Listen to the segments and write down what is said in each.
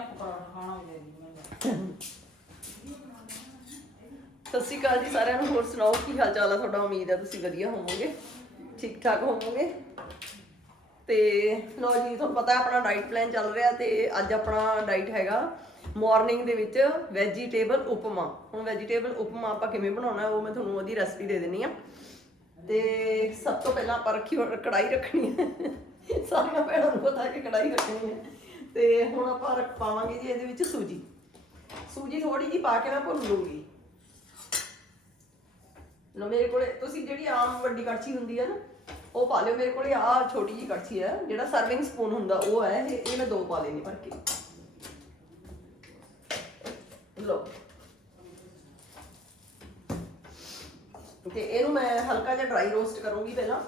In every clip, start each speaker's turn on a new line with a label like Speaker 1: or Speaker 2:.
Speaker 1: ਆ ਪਕੌੜਾ ਖਾਣਾ ਵੀ ਦੇ
Speaker 2: ਸਤਿ ਸ਼੍ਰੀ ਅਕਾਲ ਜੀ ਸਾਰਿਆਂ ਨੂੰ, ਹੋਰ ਸੁਣਾਓ ਕੀ ਹਾਲ ਚਾਲ ਆ ਤੁਹਾਡਾ? ਉਮੀਦ ਹੈ ਤੁਸੀਂ ਵਧੀਆ ਹੋਵੋਗੇ ਠੀਕ ਠਾਕ ਹੋਵੋਗੇ? ਤੇ ਲੋ ਜੀ, ਤੁਹਾਨੂੰ ਪਤਾ ਆਪਣਾ ਡਾਈਟ ਪਲਾਨ ਚੱਲ ਰਿਹਾ ਤੇ ਅੱਜ ਆਪਣਾ ਡਾਈਟ ਹੈਗਾ ਮਾਰਨਿੰਗ ਦੇ ਵਿੱਚ ਵੈਜੀਟੇਬਲ ਉਪਮਾ। ਹੁਣ ਵੈਜੀਟੇਬਲ ਉਪਮਾ ਆਪਾਂ ਕਿਵੇਂ ਬਣਾਉਣਾ, ਉਹ ਮੈਂ ਤੁਹਾਨੂੰ ਉਹਦੀ ਰੈਸਪੀ ਦੇ ਦੇਣੀ ਆ। ਤੇ ਸਭ ਤੋਂ ਪਹਿਲਾਂ ਆਪਾਂ ਰੱਖੀ ਹੋਈ ਕੜਾਈ ਰੱਖਣੀ ਹੈ। ਸਾਰੀਆਂ ਭੈਣਾਂ ਨੂੰ ਪਤਾ ਹੈ ਕਿ ਕੜਾਈ ਰੱਖਣੀ ਹੈ। ਤੇ ਹੁਣ ਆਪਾਂ ਰੱਖ ਪਾਵਾਂਗੇ ਜੀ ਇਹਦੇ ਵਿੱਚ ਸੂਜੀ। ਸੂਜੀ ਥੋੜੀ ਜੀ ਪਾ ਕੇ ਮੈਂ ਭੁੰਨ ਲੂੰਗੀ। ਲੋ ਮੇਰੇ ਕੋਲੇ ਤੁਸੀਂ ਜਿਹੜੀ ਆਮ ਵੱਡੀ ਕੜਛੀ ਹੁੰਦੀ ਹੈ ਨਾ, ਉਹ ਪਾ ਲਿਓ। ਮੇਰੇ ਕੋਲੇ ਆ ਛੋਟੀ ਜੀ ਕੜਛੀ ਹੈ ਜਿਹੜਾ ਸਰਵਿੰਗ ਸਪੂਨ ਹੁੰਦਾ, ਉਹ ਹੈ ਇਹ। ਇਹ ਮੈਂ ਦੋ ਪਾ ਲੈਣੀ ਭਰ ਕੇ। ਲੋ ਤੇ ਇਹਨੂੰ ਮੈਂ ਹਲਕਾ ਜਿਹਾ ਡਰਾਈ ਰੋਸਟ ਕਰੂੰਗੀ ਪਹਿਲਾਂ।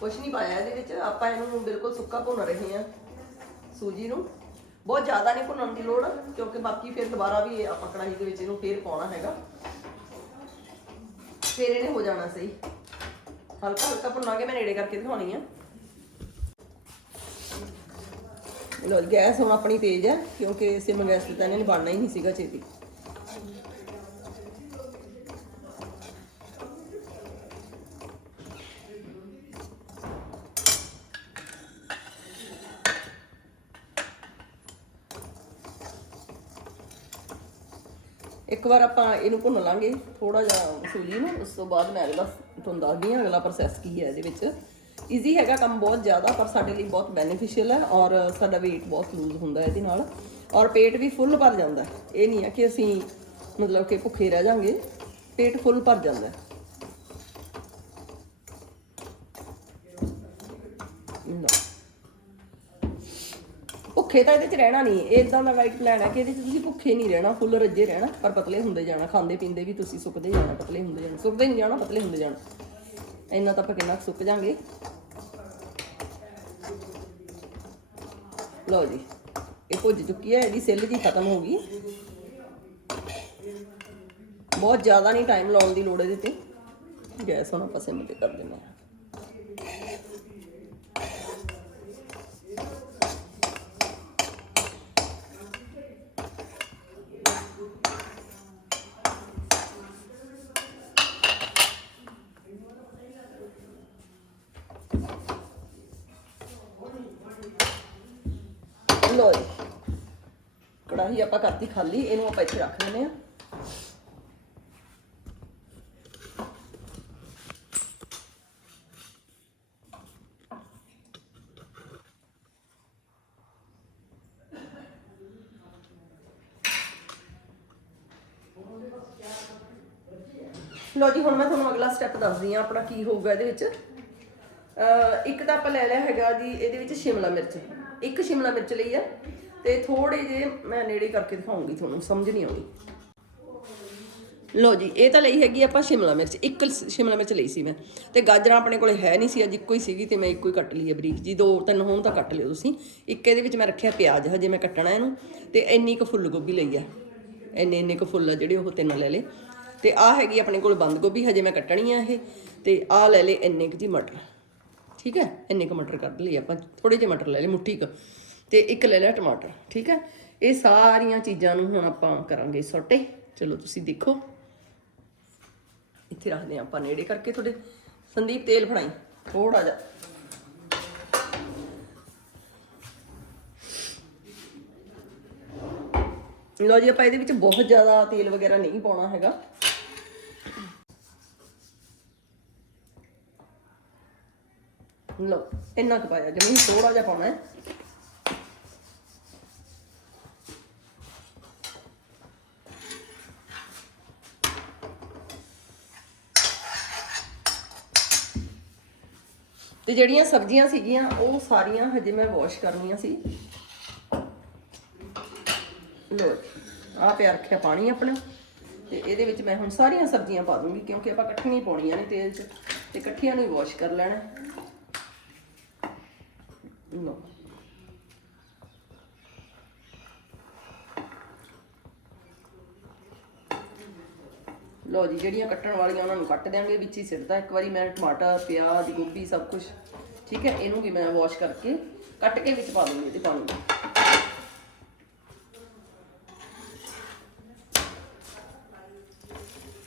Speaker 2: ਕੁਛ ਨਹੀਂ ਪਾਇਆ ਇਹਦੇ ਵਿੱਚ। ਆਪਾਂ ਇਹਨੂੰ ਬਿਲਕੁਲ ਸੁੱਕਾ ਭੁੰਨ ਰਹੇ ਹਾਂ। ਸੂਜੀ ਨੂੰ। ਬਹੁਤ ਜ਼ਿਆਦਾ ਨਹੀਂ ਭੁੰਨਣ ਦੀ ਲੋੜ, ਕਿਉਂਕਿ ਬਾਕੀ ਫਿਰ ਦੁਬਾਰਾ ਵੀ ਆਪਾਂ ਕੜਾਹੀ ਦੇ ਵਿੱਚ ਇਹਨੂੰ ਫੇਰ ਪਾਉਣਾ ਹੈਗਾ। ਫਿਰ ਇਹਨੇ ਹੋ ਜਾਣਾ ਸਹੀ। ਹਲਕਾ ਹਲਕਾ ਭੁੰਨਾਂਗੇ, ਮੈਂ ਨੇੜੇ ਕਰਕੇ ਦਿਖਾਉਣੀ ਆ। ਲੋ ਗੈਸ ਹੁਣ ਆਪਣੀ ਤੇਜ਼ ਹੈ, ਕਿਉਂਕਿ ਸਿਮ ਗੈਸ ਤੇ ਤਾਂ ਇਹਨੇ ਬਣਨਾ ਹੀ ਨਹੀਂ ਸੀਗਾ ਛੇਤੀ। ਇੱਕ ਵਾਰ ਆਪਾਂ ਇਹਨੂੰ ਭੁੰਨ ਲਾਂਗੇ ਥੋੜਾ ਜਿਹਾ ਸੂਜੀ ਨੂੰ, ਉਸ ਤੋਂ ਬਾਅਦ ਮੈਂ ਅਗਲਾ ਤੁਹਾਨੂੰ ਦੱਸਦੀ ਹਾਂ ਅਗਲਾ ਪ੍ਰੋਸੈਸ ਕੀ ਹੈ ਇਹਦੇ ਵਿੱਚ। ਈਜ਼ੀ ਹੈਗਾ ਕੰਮ ਬਹੁਤ ਜ਼ਿਆਦਾ, ਪਰ ਸਾਡੇ ਲਈ ਬਹੁਤ ਬੈਨੀਫੀਸ਼ੀਅਲ ਹੈ ਔਰ ਸਾਡਾ weight ਬਹੁਤ ਲੂਜ਼ ਹੁੰਦਾ ਇਹਦੇ ਨਾਲ। ਔਰ ਪੇਟ ਵੀ ਫੁੱਲ ਭਰ ਜਾਂਦਾ ਇਹ ਨਹੀਂ ਹੈ ਕਿ ਅਸੀਂ ਮਤਲਬ ਕਿ ਭੁੱਖੇ ਰਹਿ ਜਾਾਂਗੇ ਪੇਟ ਫੁੱਲ ਭਰ ਜਾਂਦਾ ਲਓ। ਭੁੱਖੇ ਤਾਂ ਇਹਦੇ ਚ ਰਹਿਣਾ ਨਹੀਂ। ਇਹ ਇਦਾਂ ਦਾ ਡਾਈਟ ਪਲਾਨ ਹੈ ਕਿ ਇਹਦੇ ਚ ਤੁਸੀਂ ਭੁੱਖੇ ਨਹੀਂ ਰਹਿਣਾ ਫੁੱਲ ਰੱਜੇ ਰਹਿਣਾ, ਪਰ ਪਤਲੇ ਹੁੰਦੇ ਜਾਣਾ, ਖਾਂਦੇ ਪੀਂਦੇ ਵੀ ਤੁਸੀਂ ਸੁੱਕਦੇ ਜਾਣਾ, ਪਤਲੇ ਹੁੰਦੇ ਜਾਣਾ। ਸੁੱਕਦੇ ਨਹੀਂ ਜਾਣਾ, ਪਤਲੇ ਹੁੰਦੇ ਜਾਣਾ। ਇੰਨਾ ਤਾਂ ਆਪਾਂ ਕਿੰਨਾ ਕੁ ਸੁੱਕ ਜਾਾਂਗੇ। ਲਓ ਜੀ, ਇਹ ਭੁੱਜ ਚੁੱਕੀ ਹੈ, ਇਹਦੀ ਸੈੱਲ ਜੀ ਖਤਮ ਹੋ ਗਈ। ਬਹੁਤ ਜ਼ਿਆਦਾ ਨਹੀਂ ਟਾਈਮ ਲਾਉਣ ਦੀ ਲੋੜ ਇਹਦੇ ਤੇ। ਗੈਸ ਹੁਣ ਆਪਾਂ ਸਿਮ ਤੇ ਕਰ ਦਿੰਦੇ ਹਾਂ ਲੋ ਜੀ ਕੜਾਹੀ ਆਪਾਂ ਕਰਤੀ ਖਾਲੀ, ਇਹਨੂੰ ਆਪਾਂ ਇੱਥੇ ਰੱਖ ਲੈਨੇ ਆ ਲੋ ਜੀ, ਹੁਣ ਮੈਂ ਤੁਹਾਨੂੰ ਅਗਲਾ ਸਟੈਪ ਦੱਸਦੀ ਆ ਆਪਣਾ ਕੀ ਹੋਊਗਾ ਇਹਦੇ ਵਿੱਚ। ਅਹ ਇੱਕ ਤਾਂ ਆਪਾਂ ਲੈ ਲਿਆ ਹੈਗਾ ਜੀ, ਇਹਦੇ ਵਿੱਚ ਸ਼ਿਮਲਾ ਮਿਰਚ। ਇੱਕ ਸ਼ਿਮਲਾ ਮਿਰਚ ਲਈ ਆ। ਤੇ ਥੋੜੇ ਜੇ ਮੈਂ ਨੇੜੇ ਕਰਕੇ ਦਿਖਾਉਂਗੀ ਤੁਹਾਨੂੰ, ਸਮਝ ਨਹੀਂ ਆਉਣੀ ਲੋ ਜੀ, ਇਹ ਤਾਂ ਲਈ ਹੈਗੀ ਆਪਾਂ ਸ਼ਿਮਲਾ ਮਿਰਚ, ਇੱਕ ਸ਼ਿਮਲਾ ਮਿਰਚ ਲਈ ਸੀ ਮੈਂ। ਤੇ ਗਾਜਰਾਂ ਆਪਣੇ ਕੋਲੇ ਹੈ ਨਹੀਂ ਸੀ, ਅੱਜ ਇੱਕੋ ਹੀ ਸੀਗੀ ਤੇ ਮੈਂ ਇੱਕੋ ਹੀ ਕੱਟ ਲਈ ਹੈ ਬਰੀਕ ਜੀ ਦੋ ਤਿੰਨ ਹੋਣ ਤਾਂ ਕੱਟ ਲਿਓ ਤੁਸੀਂ। ਇੱਕ ਇਹਦੇ ਵਿੱਚ ਮੈਂ ਰੱਖਿਆ ਪਿਆਜ਼, ਹਜੇ ਮੈਂ ਕੱਟਣਾ ਇਹਨੂੰ, ਤੇ ਇੰਨੀ ਕੁ ਫੁੱਲ ਗੋਭੀ ਲਈ ਆ ਇੰਨੇ ਇੰਨੇ ਕੁ ਫੁੱਲ ਆ ਜਿਹੜੇ ਉਹ ਤਿੰਨ ਲੈ ਲੇ ਤੇ ਆ ਹੈਗੀ ਆਪਣੇ ਕੋਲ ਬੰਦ ਗੋਭੀ, ਹਜੇ ਮੈਂ ਕੱਟਣੀ ਆ ਇਹ, ਤੇ ਆ ਲੈ ਲੇ ਇੰਨੇ ਕੁ ਜੀ ਮਟਰ। ਠੀਕ ਹੈ, ਇੰਨੇ ਕੁ ਮਟਰ ਕੱਢ ਲਈ ਆਪਾਂ ਥੋੜੇ ਜਿਹੇ ਮਟਰ ਲੈ ਲਏ, ਮੁੱਠੀ ਕੁ। ਤੇ ਇੱਕ ਲੈ ਲਿਆ ਟਮਾਟਰ, ਠੀਕ ਹੈ? ਇਹ ਸਾਰੀਆਂ ਚੀਜ਼ਾਂ ਨੂੰ ਹੁਣ ਆਪਾਂ ਕਰਾਂਗੇ ਸੋਟੇ। ਚਲੋ ਤੁਸੀਂ ਦੇਖੋ। ਇੱਥੇ ਰੱਖਦੇ ਹਾਂ ਆਪਾਂ ਨੇੜੇ ਕਰਕੇ ਤੁਹਾਡੇ। ਸੰਦੀਪ, ਤੇਲ ਫੜਾਈ। ਥੋੜਾ ਜਿਹਾ। ਲੋ ਜੀ, ਆਪਾਂ ਇਹਦੇ ਵਿੱਚ ਬਹੁਤ ਜ਼ਿਆਦਾ ਤੇਲ ਵਗੈਰਾ ਨਹੀਂ ਪਾਉਣਾ ਹੈਗਾ। ਲਓ, ਇੰਨਾ ਕੁ ਪਾਇਆ ਜਮੀਨ ਥੋੜਾ ਜਿਹਾ ਪਾਉਣਾ ਹੈ। ਤੇ ਜਿਹੜੀਆਂ ਸਬਜ਼ੀਆਂ ਸੀਗੀਆਂ, ਉਹ ਸਾਰੀਆਂ ਹਜੇ ਮੈਂ ਵਾਸ਼ ਕਰਨੀਆਂ ਸੀ। ਲੋ ਆ ਪਿਆ ਰੱਖਿਆ ਪਾਣੀ ਆਪਣਾ। ਤੇ ਇਹਦੇ ਵਿੱਚ ਮੈਂ ਹੁਣ ਸਾਰੀਆਂ ਸਬਜ਼ੀਆਂ ਪਾ ਦੂੰਗੀ, ਕਿਉਂਕਿ ਆਪਾਂ ਇਕੱਠੀਆਂ ਹੀ ਪਾਉਣੀਆਂ ਨੇ ਤੇਲ 'ਚ। ਤੇ ਇਕੱਠੀਆਂ ਨੂੰ ਵਾਸ਼ ਕਰ ਲੈਣਾ। ਲੋ ਲਓ ਜੀ, ਜਿਹੜੀਆਂ ਕੱਟਣ ਵਾਲੀਆਂ ਉਹਨਾਂ ਨੂੰ ਕੱਟ ਦਿਆਂਗੇ, ਵਿੱਚ ਹੀ ਸਿੱਟਦਾ। ਇੱਕ ਵਾਰੀ ਮੈਂ ਟਮਾਟਰ, ਪਿਆਜ਼, ਗੋਭੀ ਸਭ ਕੁਝ ਠੀਕ ਹੈ, ਇਹਨੂੰ ਵੀ ਮੈਂ ਵਾਸ਼ ਕਰਕੇ ਕੱਟ ਕੇ ਵਿੱਚ ਪਾ ਦੂੰਗੀ, ਇਹਦੇ ਪਾਣੀ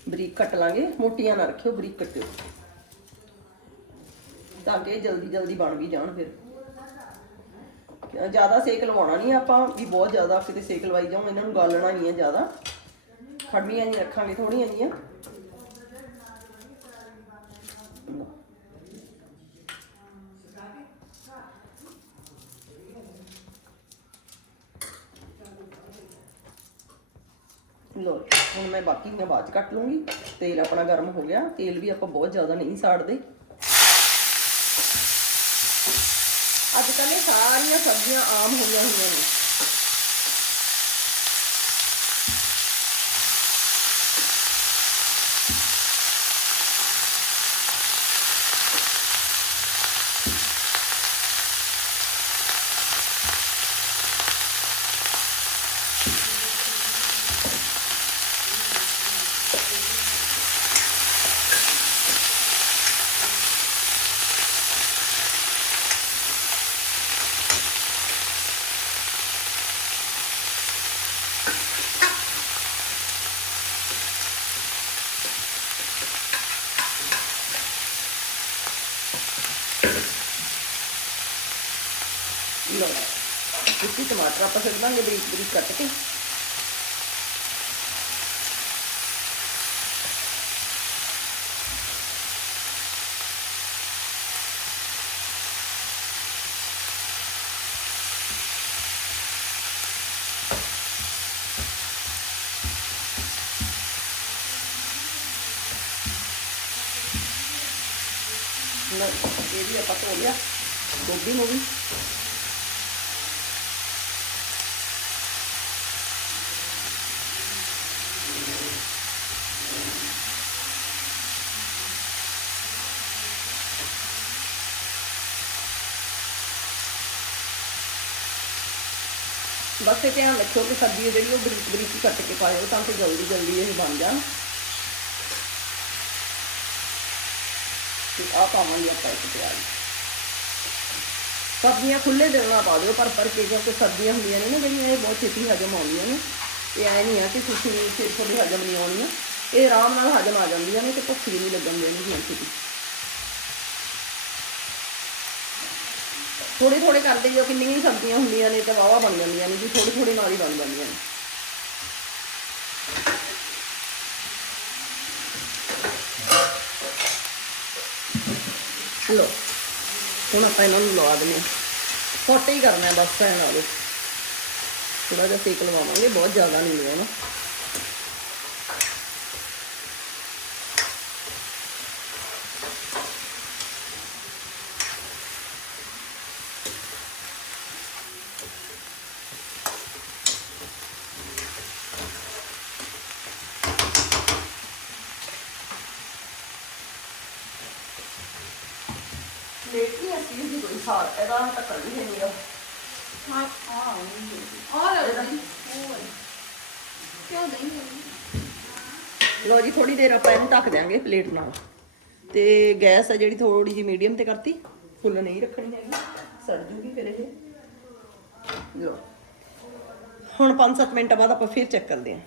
Speaker 2: ਬਰੀਕ ਕੱਟ ਲਾਂਗੇ, ਮੋਟੀਆਂ ਨਾ ਰੱਖਿਓ, ਬਰੀਕ ਕੱਟਿਓ। ਤਾਂ ਕਿ ਜਲਦੀ ਜਲਦੀ ਬਣ ਵੀ ਜਾਣ ਫਿਰ। ਜ਼ਿਆਦਾ ਸੇਕ ਲਵਾਉਣਾ ਨਹੀਂ ਆਪਾਂ, ਵੀ ਬਹੁਤ ਜ਼ਿਆਦਾ, ਕਿਤੇ ਸੇਕ ਲਵਾਈ ਜਾਉਂ ਇਹਨਾਂ ਨੂੰ ਗਾਲਣਾ ਨਹੀਂ ਹੈ ਜ਼ਿਆਦਾ। ਖੜਮੀਆਂ ਨਹੀਂ ਰੱਖਾਂਗੇ ਥੋੜੀਆਂ ਜੀਆਂ ਲੋ ਹੁਣ ਮੈਂ ਬਾਕੀ ਦੀਆਂ ਬਾਅਦ ਚ ਕੱਟ ਲੂੰਗੀ। ਤੇਲ ਆਪਣਾ ਗਰਮ ਹੋ ਗਿਆ, ਤੇਲ ਵੀ ਆਪਾਂ ਬਹੁਤ ਜ਼ਿਆਦਾ ਨਹੀਂ ਸਾੜਦੇ। ਅੱਜ ਕੱਲ੍ਹ ਸਾਰੀਆਂ ਸਬਜ਼ੀਆਂ ਆਮ ਹੋਈਆਂ ਹੋਈਆਂ ਨੇ। ਲੋ ਇੱਕੀ ਟਮਾਟਰ ਆਪਾਂ ਸਿੱਟ ਦਾਂਗੇ ਬਰੀਕ ਬਰੀਕ ਕੱਟ ਕੇ। ਇਹ ਵੀ ਆਪਾਂ ਧੋ ਲਿਆ। ਗੋਭੀ ਨੂੰ ਵੀ ਬਸ ਇਹ ਧਿਆਨ ਰੱਖਿਓ ਕਿ ਸਬਜ਼ੀ ਹੈ ਜਿਹੜੀ ਉਹ ਬਰੀਕ ਬਰੀਕ ਕੱਟ ਕੇ ਪਾਇਓ ਤਾਂ ਕਿ ਜਲਦੀ ਜਲਦੀ ਇਹ ਬਣ ਜਾਣ ਤੇ ਆ ਪਾਵਾਂਗੇ ਆਪਾਂ ਇੱਕ ਪਿਆਜ਼ ਸਬਜ਼ੀਆਂ ਖੁੱਲੇ ਦਿਲ ਨਾਲ ਪਾ ਦਿਓ ਪਰ ਪਰ ਕੇ ਕਿਉਂਕਿ ਸਬਜ਼ੀਆਂ ਹੁੰਦੀਆਂ ਨੇ ਨਾ ਜਿਹੜੀਆਂ ਇਹ ਬਹੁਤ ਛੇਤੀ ਹਜਮ ਆਉਂਦੀਆਂ ਨੇ ਇਹ ਐ ਨਹੀਂ ਆ ਕਿ ਤੁਸੀਂ ਫਿਰ ਤੁਹਾਡੀ ਹਜਮ ਨਹੀਂ ਆਉਣੀਆਂ ਇਹ ਆਰਾਮ ਨਾਲ ਹਜਮ ਆ ਜਾਂਦੀਆਂ ਨੇ ਤੇ ਭੁੱਖ ਵੀ ਨਹੀਂ ਲੱਗਣ ਦੇਣੀ ਛੇਤੀ ਥੋੜੇ ਥੋੜੇ ਕਰਦੇ ਜੋ ਕਿੰਨੀਆਂ ਹੀ ਸਬਜ਼ੀਆਂ ਹੁੰਦੀਆਂ ਨੇ ਤੇ ਵਾਵਾ ਬਣ ਜਾਂਦੀਆਂ ਨੇ ਜੀ ਥੋੜੀ ਥੋੜੀ ਨਾਲ ਹੀ ਬਣ ਜਾਂਦੀਆਂ ਨੇ। ਲੋ ਹੁਣ ਆਪਾਂ ਇਹਨਾਂ ਨੂੰ ਲਵਾ ਦਿੰਦੇ ਹਾਂ। ਫੋਟੇ ਹੀ ਕਰਨਾ ਬਸ, ਐਂ ਨਾਲ ਥੋੜਾ ਜਿਹਾ ਸੇਕ ਲਵਾਵਾਂਗੇ, ਬਹੁਤ ਜ਼ਿਆਦਾ ਨਹੀਂ ਲਵਾਉਣਾ। ਦੇਖੀ ਅਸੀਂ ਇਹਦੀ ਕੋਈ ਸਾਰ ਇਹਦਾ ਤਾਂ ਕਰ ਹੀ ਨਹੀਂ
Speaker 1: ਹਾਂ ਹਾਂ
Speaker 3: ਔਰ ਕਿਉਂ ਨਹੀਂ
Speaker 2: ਲੋ ਜੀ। ਥੋੜੀ ਦੇਰ ਆਪਾਂ ਇਹਨੂੰ ਢੱਕ ਦਿਆਂਗੇ ਪਲੇਟ ਨਾਲ। ਤੇ ਗੈਸ ਆ ਜਿਹੜੀ ਥੋੜੀ ਜੀ ਮੀਡੀਅਮ ਤੇ ਕਰਤੀ ਫੁੱਲ ਨਹੀਂ ਰੱਖਣੀ ਹੈਗੀ। ਸੜ ਜੂਗੀ ਫਿਰ ਇਹ। ਲੋ ਹੁਣ 5-7 ਮਿੰਟ ਬਾਅਦ ਆਪਾਂ ਫਿਰ ਚੈੱਕ ਕਰਦੇ ਹਾਂ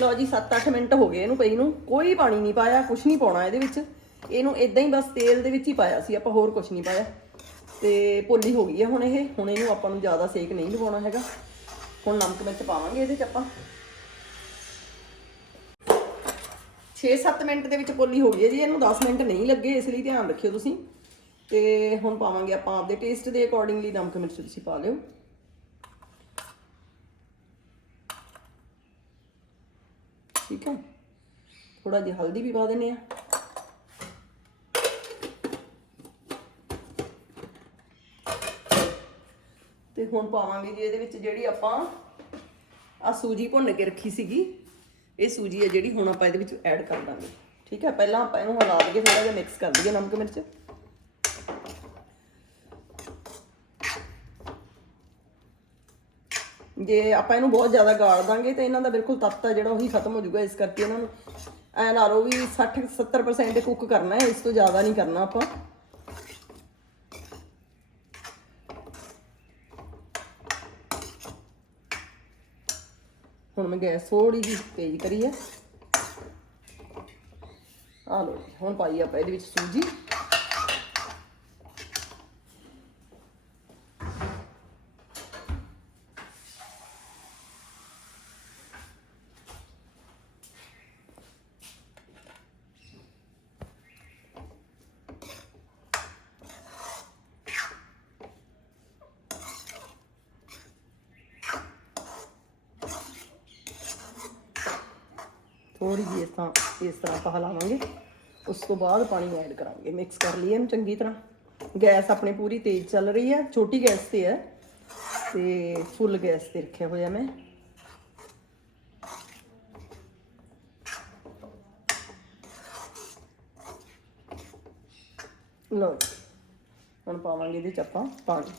Speaker 2: ਲਓ ਜੀ 7-8 ਮਿੰਟ ਹੋ ਗਏ ਇਹਨੂੰ ਪਈ ਨੂੰ। ਕੋਈ ਪਾਣੀ ਨਹੀਂ ਪਾਇਆ ਕੁਝ ਨਹੀਂ ਪਾਉਣਾ ਇਹਦੇ ਵਿੱਚ। ਇਹਨੂੰ ਇਦਾਂ ਹੀ ਬਸ ਤੇਲ ਦੇ ਵਿੱਚ ਹੀ ਪਾਇਆ ਸੀ, ਆਪਾਂ ਹੋਰ ਕੁਝ ਨਹੀਂ ਪਾਇਆ। ਤੇ ਪੋਲੀ ਹੋ ਗਈ ਹੈ ਹੁਣ ਇਹ। ਹੁਣ ਇਹਨੂੰ ਆਪਾਂ ਨੂੰ ਜ਼ਿਆਦਾ ਸੇਕ ਨਹੀਂ ਲਵਾਉਣਾ ਹੈਗਾ। ਹੁਣ ਨਮਕ ਮਿਰਚ ਪਾਵਾਂਗੇ ਇਹਦੇ ਚ ਆਪਾਂ। 6-7 ਮਿੰਟ ਦੇ ਵਿੱਚ ਪੋਲੀ ਹੋ ਗਈ ਹੈ ਜੀ। ਇਹਨੂੰ 10 ਮਿੰਟ ਨਹੀਂ ਲੱਗੇ, ਇਸ ਲਈ ਧਿਆਨ ਰੱਖਿਓ ਤੁਸੀਂ। ਤੇ ਹੁਣ ਪਾਵਾਂਗੇ ਆਪਾਂ ਆਪਦੇ ਟੇਸਟ ਦੇ ਅਕੋਰਡਿੰਗਲੀ ਨਮਕ ਮਿਰਚ ਤੁਸੀਂ ਪਾ ਲਿਓ। ਠੀਕ ਹੈ? ਥੋੜਾ ਜਿਹਾ ਹਲਦੀ ਵੀ ਪਾ ਦਿੰਨੇ ਆ ਤੇ ਹੁਣ ਪਾਵਾਂਗੇ ਜੀ ਇਹਦੇ ਵਿੱਚ ਜਿਹੜੀ ਆਪਾਂ ਆ ਸੂਜੀ ਭੁੰਨ ਕੇ ਰੱਖੀ ਸੀਗੀ। ਇਹ ਸੂਜੀ ਹੈ ਜਿਹੜੀ ਹੁਣ ਆਪਾਂ ਇਹਦੇ ਵਿੱਚ ਐਡ ਕਰ ਦਾਂਗੇ। ਠੀਕ ਹੈ? ਪਹਿਲਾਂ ਆਪਾਂ ਇਹਨੂੰ ਹਲਾ ਕੇ ਥੋੜਾ ਜਿਹਾ ਮਿਕਸ ਕਰ ਦਈਏ ਨਮਕ ਮਿਰਚ। ਜੇ ਆਪਾਂ ਇਹਨੂੰ ਬਹੁਤ ਜ਼ਿਆਦਾ ਗਾੜ ਦਾਂਗੇ ਤੇ ਇਹਨਾਂ ਦਾ ਬਿਲਕੁਲ ਤੱਤ ਆ ਜਿਹੜਾ ਉਹੀ ਖਤਮ ਹੋ ਜਾਊਗਾ ਇਸ ਕਰਕੇ ਇਹਨਾਂ ਨੂੰ। ਐ ਲਾ ਲਓ ਵੀ 60 70% ਕੁੱਕ ਕਰਨਾ ਹੈ, ਇਸ ਤੋਂ ਜ਼ਿਆਦਾ ਨਹੀਂ ਕਰਨਾ ਆਪਾਂ। ਹੁਣ ਮੈਂ ਗੈਸ ਥੋੜੀ ਜਿਹੀ ਤੇਜ਼ ਕਰੀ ਹੈ। ਆ ਲਓ ਹੁਣ ਪਾਈ ਆਪਾਂ ਇਹਦੇ ਵਿੱਚ ਸੂਜੀ। ਥੋੜੀ ਜਿਹੀ ਇਸ ਤਰ੍ਹਾਂ ਇਸ ਤਰ੍ਹਾਂ ਆਪਾਂ ਹਲਾਵਾਂਗੇ। ਉਸ ਤੋਂ ਬਾਅਦ ਪਾਣੀ ਐਡ ਕਰਾਂਗੇ। ਮਿਕਸ ਕਰ ਲਈਏ ਇਹਨੂੰ ਚੰਗੀ ਤਰ੍ਹਾਂ। ਗੈਸ ਆਪਣੇ ਪੂਰੀ ਤੇਜ਼ ਚੱਲ ਰਹੀ ਹੈ। ਛੋਟੀ ਗੈਸ ਤੇ ਹੈ। ਤੇ ਫੁੱਲ ਗੈਸ ਤੇ ਰੱਖਿਆ ਹੋਇਆ ਮੈਂ। ਲਓ ਹੁਣ ਪਾਵਾਂਗੇ ਇਹਦੇ ਚ ਆਪਾਂ ਪਾਣੀ।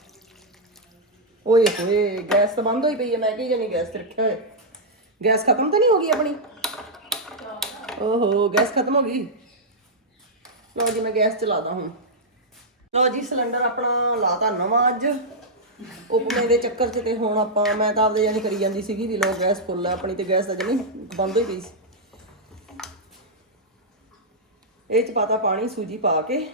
Speaker 2: ਓਏ ਹੋਏ, ਗੈਸ ਤਾਂ ਬੰਦ ਹੋਈ ਪਈ ਹੈ। ਮੈਂ ਕਹੀ ਜਾਨੀ ਗੈਸ ਤੇ ਰੱਖਿਆ ਹੋਇਆ। ਗੈਸ ਖਤਮ ਤਾਂ ਨਹੀਂ ਹੋ ਗਈ ਆਪਣੀ? ਓਹੋ, ਗੈਸ ਖਤਮ ਹੋ ਗਈ? ਲਓ ਜੀ, ਮੈਂ ਗੈਸ ਚਲਾ ਦਾਂ ਹੁਣ। ਲਓ ਜੀ, ਸਿਲੰਡਰ ਆਪਣਾ ਲਾਤਾ ਨਵਾਂ ਅੱਜ। ਉਪਮੇ ਦੇ ਚੱਕਰ 'ਚ ਤੇ ਹੁਣ ਆਪਾਂ, ਮੈਂ ਤਾਂ ਆਪਦੇ ਜਾਨੀ ਕਰੀ ਜਾਂਦੀ ਸੀਗੀ ਵੀ ਲੋ ਗੈਸ ਫੁੱਲ ਹੈ ਆਪਣੀ ਤੇ ਗੈਸ ਤਾਂ ਜਮੀ ਬੰਦ ਹੋਈ ਪਈ ਸੀ। ਇਹ ਚ ਪਾਤਾ ਪਾਣੀ, ਸੂਜੀ ਪਾ ਕੇ।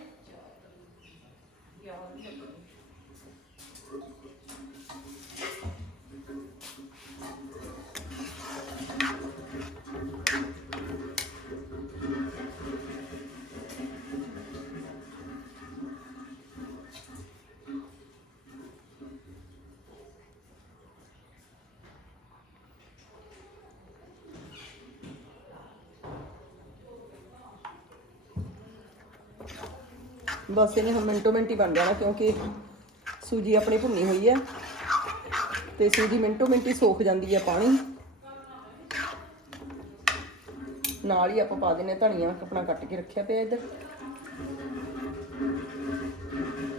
Speaker 2: ਬਸ ਇਹਨੇ ਹੁਣ ਮਿੰਟੋ ਮਿੰਟ ਹੀ ਬਣ ਜਾਣਾ ਕਿਉਂਕਿ ਸੂਜੀ ਆਪਣੀ ਭੁੰਨੀ ਹੋਈ ਹੈ ਤੇ ਸੂਜੀ ਮਿੰਟੋ ਮਿੰਟ ਹੀ ਸੋਖ ਜਾਂਦੀ ਹੈ ਪਾਣੀ। ਨਾਲ ਹੀ ਆਪਾਂ ਪਾ ਦਿੰਨੇ ਧਨੀਆ ਆਪਣਾ ਕੱਟ ਕੇ ਰੱਖਿਆ ਪਿਆ ਇੱਧਰ।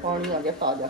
Speaker 2: ਪਾਣੀ ਆ ਗਿਆ ਤਾਜ਼ਾ।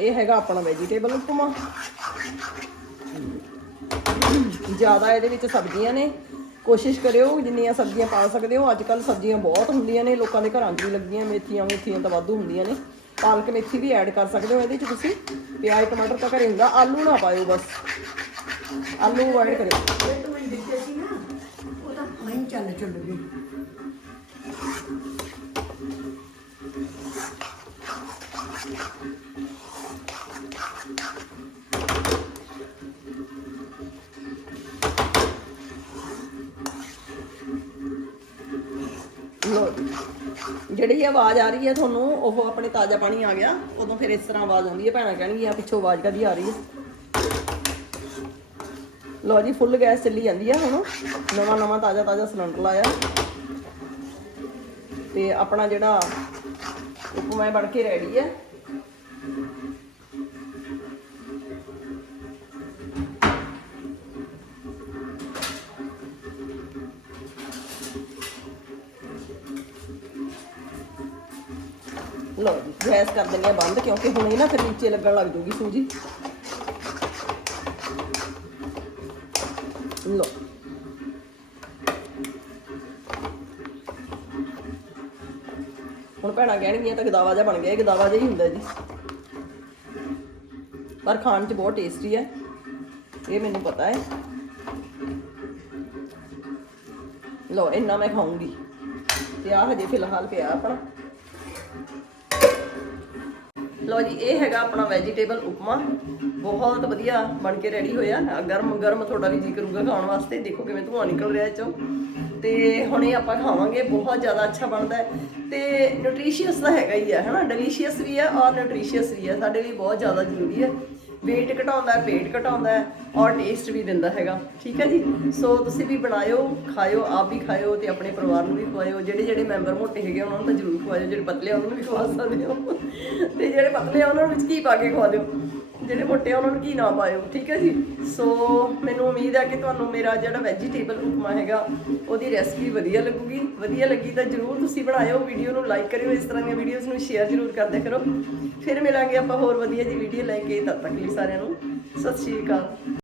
Speaker 2: ਇਹ ਹੈਗਾ ਆਪਣਾ ਵੈਜੀਟੇਬਲ ਉਪਮਾ। ਜ਼ਿਆਦਾ ਇਹਦੇ ਵਿੱਚ ਸਬਜ਼ੀਆਂ ਨੇ। ਕੋਸ਼ਿਸ਼ ਕਰਿਓ ਜਿੰਨੀਆਂ ਸਬਜ਼ੀਆਂ ਪਾ ਸਕਦੇ ਹੋ। ਅੱਜ ਕੱਲ ਸਬਜ਼ੀਆਂ ਬਹੁਤ ਹੁੰਦੀਆਂ ਨੇ। ਲੋਕਾਂ ਦੇ ਘਰਾਂ 'ਚ ਵੀ ਲੱਗਦੀਆਂ ਮੇਥੀਆਂ ਮੇਥੀਆਂ ਤਾਂ ਵਾਧੂ ਹੁੰਦੀਆਂ ਨੇ। ਪਾਲਕ ਮੇਥੀ ਵੀ ਐਡ ਕਰ ਸਕਦੇ ਹੋ। ਇਹਦੇ 'ਚ ਤੁਸੀਂ ਪਿਆਜ਼, ਟਮਾਟਰ ਤਾਂ ਘਰੇ ਹੁੰਦਾ ਆਲੂ ਨਾ ਪਾਇਓ ਬਸ। ਆਲੂ ਐਡ ਕਰਿਓ।
Speaker 1: ਇਹ ਤਾਂ ਮੈਂ ਦਿੱਤੇ ਸੀ ਨਾ? ਉਹ ਤਾਂ ਮੈਂ ਚੱਲ ਚੱਲ ਗਈ
Speaker 2: ਲਓ ਜੀ। ਜਿਹੜੀ ਆਵਾਜ਼ ਆ ਰਹੀ ਹੈ ਤੁਹਾਨੂੰ, ਉਹ ਆਪਣੇ ਤਾਜ਼ਾ ਪਾਣੀ ਆ ਗਿਆ। ਉਦੋਂ ਫਿਰ ਇਸ ਤਰ੍ਹਾਂ ਆਵਾਜ਼ ਆਉਂਦੀ ਹੈ, ਭੈਣਾਂ ਕਹਿਣਗੀਆਂ ਪਿੱਛੋਂ ਆਵਾਜ਼ ਕਦੀ ਆ ਰਹੀ ਹੈ? ਲਓ ਜੀ ਫੁੱਲ ਗੈਸ ਚੱਲੀ ਜਾਂਦੀ ਹੈ ਹੁਣ। ਨਵਾਂ ਨਵਾਂ ਤਾਜ਼ਾ ਤਾਜ਼ਾ ਸਿਲੰਡਰ ਲਾਇਆ। ਤੇ ਆਪਣਾ ਜਿਹੜਾ ਉਪਮਾ ਬਣ ਕੇ ਰੈਡੀ ਹੈ। ਲਓ ਜੀ ਗੈਸ ਕਰ ਦਿੰਦੇ ਆ ਬੰਦ, ਕਿਉਂਕਿ ਹੁਣ ਇਹ ਨਾ ਫਿਰ ਨੀਚੇ ਲੱਗਣ ਲੱਗ ਜੂਗੀ ਸੂਜੀ। ਲਓ। ਹੁਣ ਭੈਣਾਂ ਕਹਿਣਗੀਆਂ ਤਾਂ ਗਦਾਵਾ ਜਿਹਾ ਬਣ ਗਿਆ, ਇਹ ਗਦਾਵਾ ਜਿਹਾ ਹੀ ਹੁੰਦਾ ਜੀ। ਪਰ ਖਾਣ 'ਚ ਬਹੁਤ ਟੇਸਟੀ ਹੈ। ਇਹ ਮੈਨੂੰ ਪਤਾ ਹੈ। ਲੋ ਇੰਨਾ ਮੈਂ ਖਾਊਂਗੀ। ਤੇ ਆ ਹਜੇ ਫਿਲਹਾਲ ਪਿਆ ਆਪਣਾ। ਲਓ ਜੀ, ਇਹ ਹੈਗਾ ਆਪਣਾ ਵੈਜੀਟੇਬਲ ਉਪਮਾ। ਬਹੁਤ ਵਧੀਆ ਬਣ ਕੇ ਰੈਡੀ ਹੋਇਆ। ਗਰਮ ਗਰਮ ਤੁਹਾਡਾ ਵੀ ਜੀ ਕਰੂਗਾ ਖਾਣ ਵਾਸਤੇ। ਦੇਖੋ ਕਿਵੇਂ ਧੂਆਂ ਨਿਕਲ ਰਿਹਾ ਚੋਂ। ਤੇ ਹੁਣ ਇਹ ਆਪਾਂ ਖਾਵਾਂਗੇ, ਬਹੁਤ ਜ਼ਿਆਦਾ ਅੱਛਾ ਬਣਦਾ ਹੈ। ਤੇ ਨਿਊਟ੍ਰੀਸ਼ੀਅਸ ਤਾਂ ਹੈਗਾ ਹੀ ਹੈ ਹਨਾ? ਡੈਲੀਸ਼ੀਅਸ ਵੀ ਆ ਔਰ ਨਿਊਟ੍ਰੀਸ਼ੀਅਸ ਵੀ ਹੈ ਸਾਡੇ ਲਈ ਬਹੁਤ ਜ਼ਿਆਦਾ ਜ਼ਰੂਰੀ ਹੈ। Weight ਘਟਾਉਂਦਾ ਹੈ ਪੇਟ ਘਟਾਉਂਦਾ ਹੈ ਔਰ ਟੇਸਟ ਵੀ ਦਿੰਦਾ ਹੈਗਾ। ਠੀਕ ਹੈ ਜੀ? ਸੋ ਤੁਸੀਂ ਵੀ ਬਣਾਇਓ, ਖਾਇਓ, ਆਪ ਵੀ ਖਾਇਓ ਤੇ ਆਪਣੇ ਪਰਿਵਾਰ ਨੂੰ ਵੀ ਖਵਾਇਓ। ਜਿਹੜੇ ਜਿਹੜੇ ਮੈਂਬਰ ਮੋਟੇ ਹੈਗੇ ਉਹਨਾਂ ਨੂੰ ਤਾਂ ਜ਼ਰੂਰ ਖਵਾਇਓ। ਜਿਹੜੇ ਪਤਲੇ ਆ, ਉਹਨਾਂ ਨੂੰ ਵੀ ਖਵਾ ਸਕਦੇ ਹੋ। ਤੇ ਜਿਹੜੇ ਪਤਲੇ ਆ, ਉਹਨਾਂ ਨੂੰ ਵਿੱਚ ਕੀ ਪਾ ਕੇ ਖਵਾ ਦਿਓ? ਜਿਹੜੇ ਮੋਟੇ ਆ, ਉਹਨਾਂ ਨੂੰ ਕੀ ਨਾ ਪਾਇਓ ਠੀਕ ਹੈ ਜੀ? ਸੋ ਮੈਨੂੰ ਉਮੀਦ ਹੈ ਕਿ ਤੁਹਾਨੂੰ ਮੇਰਾ ਜਿਹੜਾ ਵੈਜੀਟੇਬਲ ਉਪਮਾ ਹੈਗਾ, ਉਹਦੀ ਰੈਸਪੀ ਵਧੀਆ ਲੱਗੂਗੀ। ਵਧੀਆ ਲੱਗੀ ਤਾਂ ਜਰੂਰ ਤੁਸੀਂ ਬਣਾਇਓ ਵੀਡੀਓ ਨੂੰ ਲਾਈਕ ਕਰਿਓ, ਇਸ ਤਰ੍ਹਾਂ ਦੀਆਂ ਵੀਡੀਓਜ਼ ਨੂੰ ਸ਼ੇਅਰ ਜਰੂਰ ਕਰਦੇ ਕਰੋ। ਫਿਰ ਮਿਲਾਂਗੇ ਆਪਾਂ ਹੋਰ ਵਧੀਆ ਜੀ ਵੀਡੀਓ ਲੈ ਕੇ, ਤਦ ਤੱਕ ਲਈ ਸਾਰਿਆਂ ਨੂੰ। ਸਤਿ ਸ਼੍ਰੀ ਅਕਾਲ।